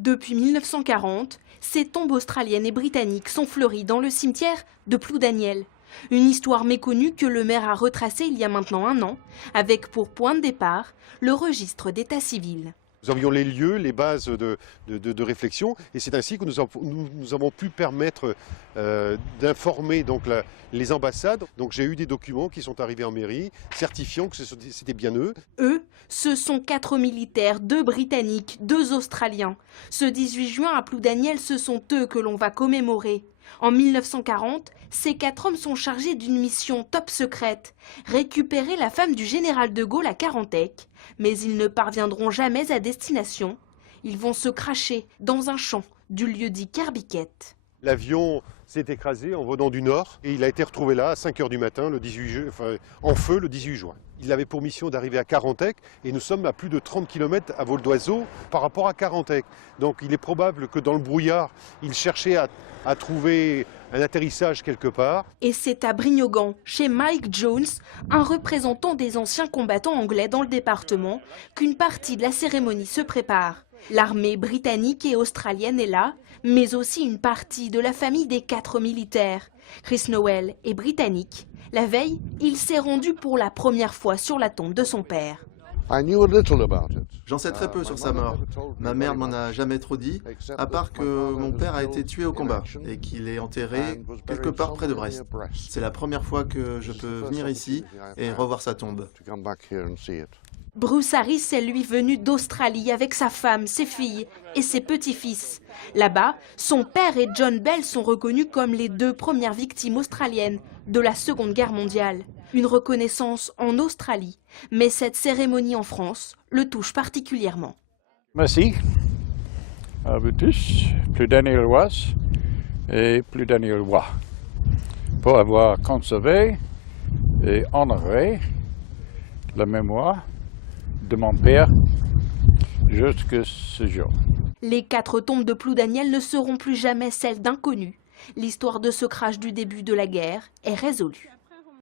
Depuis 1940, ces tombes australiennes et britanniques sont fleuries dans le cimetière de Ploudaniel. Une histoire méconnue que le maire a retracée il y a maintenant 1 an, avec pour point de départ le registre d'état civil. Nous avions les lieux, les bases de réflexion, et c'est ainsi que nous avons pu permettre d'informer les ambassades. Donc j'ai eu des documents qui sont arrivés en mairie, certifiant que c'était bien eux. Eux, ce sont 4 militaires, 2 Britanniques, 2 Australiens. Ce 18 juin à Ploudaniel, ce sont eux que l'on va commémorer. En 1940, ces 4 hommes sont chargés d'une mission top secrète, récupérer la femme du général de Gaulle à Carantec. Mais ils ne parviendront jamais à destination. Ils vont se cracher dans un champ du lieu-dit Carbiquette. L'avion s'est écrasé en venant du nord et il a été retrouvé là à 5 h du matin, en feu le 18 juin. Il avait pour mission d'arriver à Carantec et nous sommes à plus de 30 km à vol d'oiseau par rapport à Carantec. Donc il est probable que dans le brouillard, il cherchait à trouver un atterrissage quelque part. Et c'est à Brignogan, chez Mike Jones, un représentant des anciens combattants anglais dans le département, qu'une partie de la cérémonie se prépare. L'armée britannique et australienne est là, mais aussi une partie de la famille des 4 militaires. Chris Nowell est britannique. La veille, il s'est rendu pour la première fois sur la tombe de son père. J'en sais très peu sur sa mort. Ma mère ne m'en a jamais trop dit, à part que mon père a été tué au combat et qu'il est enterré quelque part près de Brest. C'est la première fois que je peux venir ici et revoir sa tombe. Bruce Harris est lui venu d'Australie avec sa femme, ses filles et ses petits-fils. Là-bas, son père et John Bell sont reconnus comme les 2 premières victimes australiennes de la Seconde Guerre mondiale. Une reconnaissance en Australie, mais cette cérémonie en France le touche particulièrement. Merci à vous tous, Ploudanielloises et Ploudaniellois, pour avoir conservé et honoré la mémoire de mon père jusqu'à ce jour. Les 4 tombes de Ploudaniel ne seront plus jamais celles d'inconnus. L'histoire de ce crash du début de la guerre est résolue.